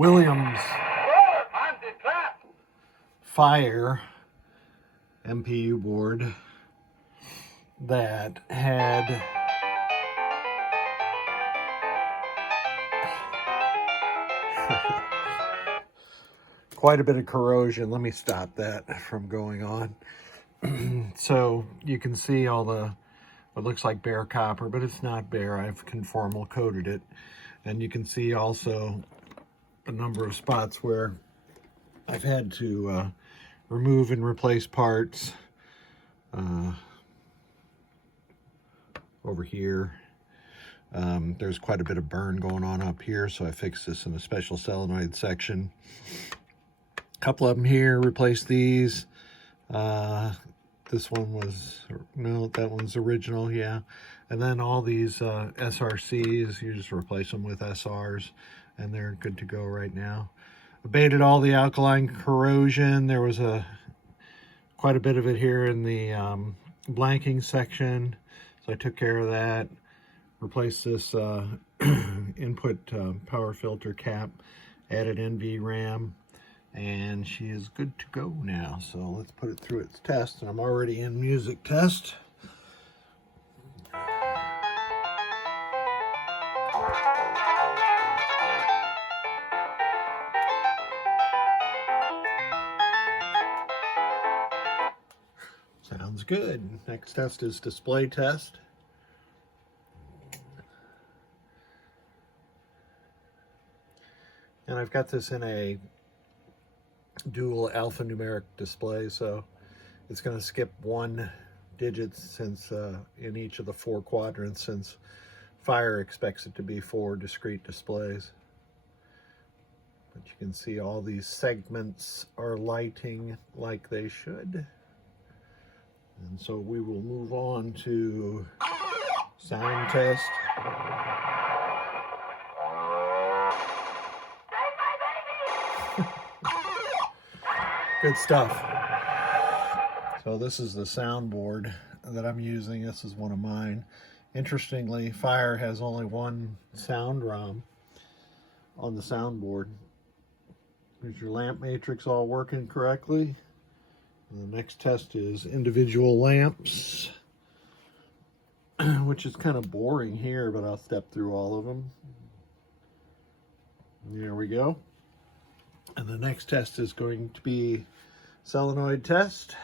Williams Fire MPU board that had quite a bit of corrosion. Let me stop that from going on. So you can see all the, it looks like bare copper, but it's not bare. I've conformal coated it. And you can see also a number of spots where I've had to remove and replace parts. Over here, there's quite a bit of burn going on up here, so I fixed this in a special solenoid section. A couple of them here, replaced these. This one was, no, that one's original, yeah. And then all these SRCs, you just replace them with SRs, and they're good to go right now. Abated all the alkaline corrosion. There was quite a bit of it here in the blanking section, so I took care of that. Replaced this input power filter cap, added NVRAM, and she is good to go now. So let's put it through its test, and I'm already in music test. Sounds good. Next test is display test. And I've got this in a dual alphanumeric display, so it's going to skip 1 digit since in each of the 4 quadrants, since Fire expects it to be 4 discrete displays. But you can see all these segments are lighting like they should. And so we will move on to sound test. Good stuff. So this is the soundboard that I'm using. This is one of mine. Interestingly, Fire has only one sound ROM on the soundboard. Is your lamp matrix all working correctly? And the next test is individual lamps, which is kind of boring here, but I'll step through all of them. There we go. And the next test is going to be solenoid test.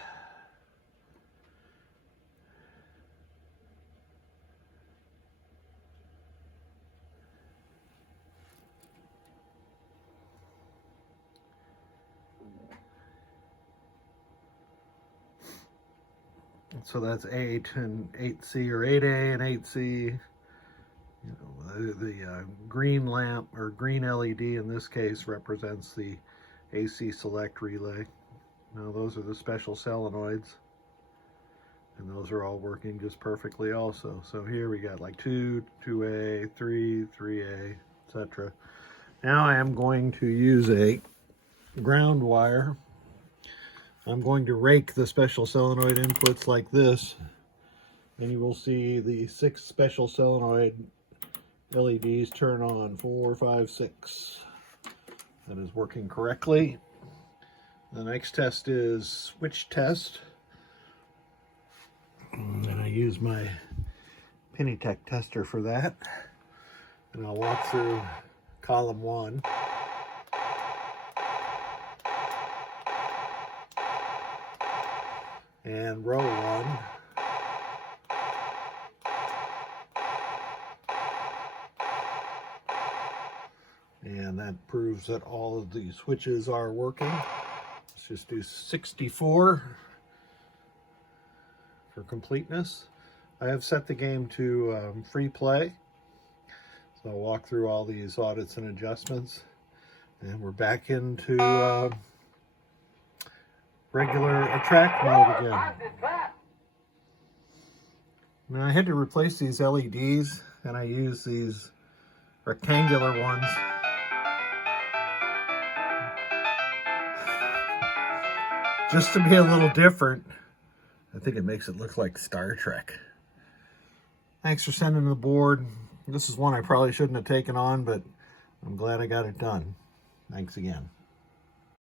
So that's 8 and 8C, or 8A and 8C. You know, the green lamp, or green LED in this case, represents the AC select relay. Now those are the special solenoids, and those are all working just perfectly also. So here we got like 2, 2A, 3, 3A, etc. Now I am going to use a ground wire. I'm going to rake the special solenoid inputs like this, and you will see the 6 special solenoid LEDs turn on. 4, 5, 6. That is working correctly. The next test is switch test. And I use my Pennytech tester for that. And I'll walk through column 1. And row 1. And that proves that all of the switches are working. Let's just do 64 for completeness. I have set the game to free play. So I'll walk through all these audits and adjustments. And we're back into regular attract mode again. Now I had to replace these LEDs, and I use these rectangular ones. Just to be a little different. I think it makes it look like Star Trek. Thanks for sending the board. This is one I probably shouldn't have taken on, but I'm glad I got it done. Thanks again.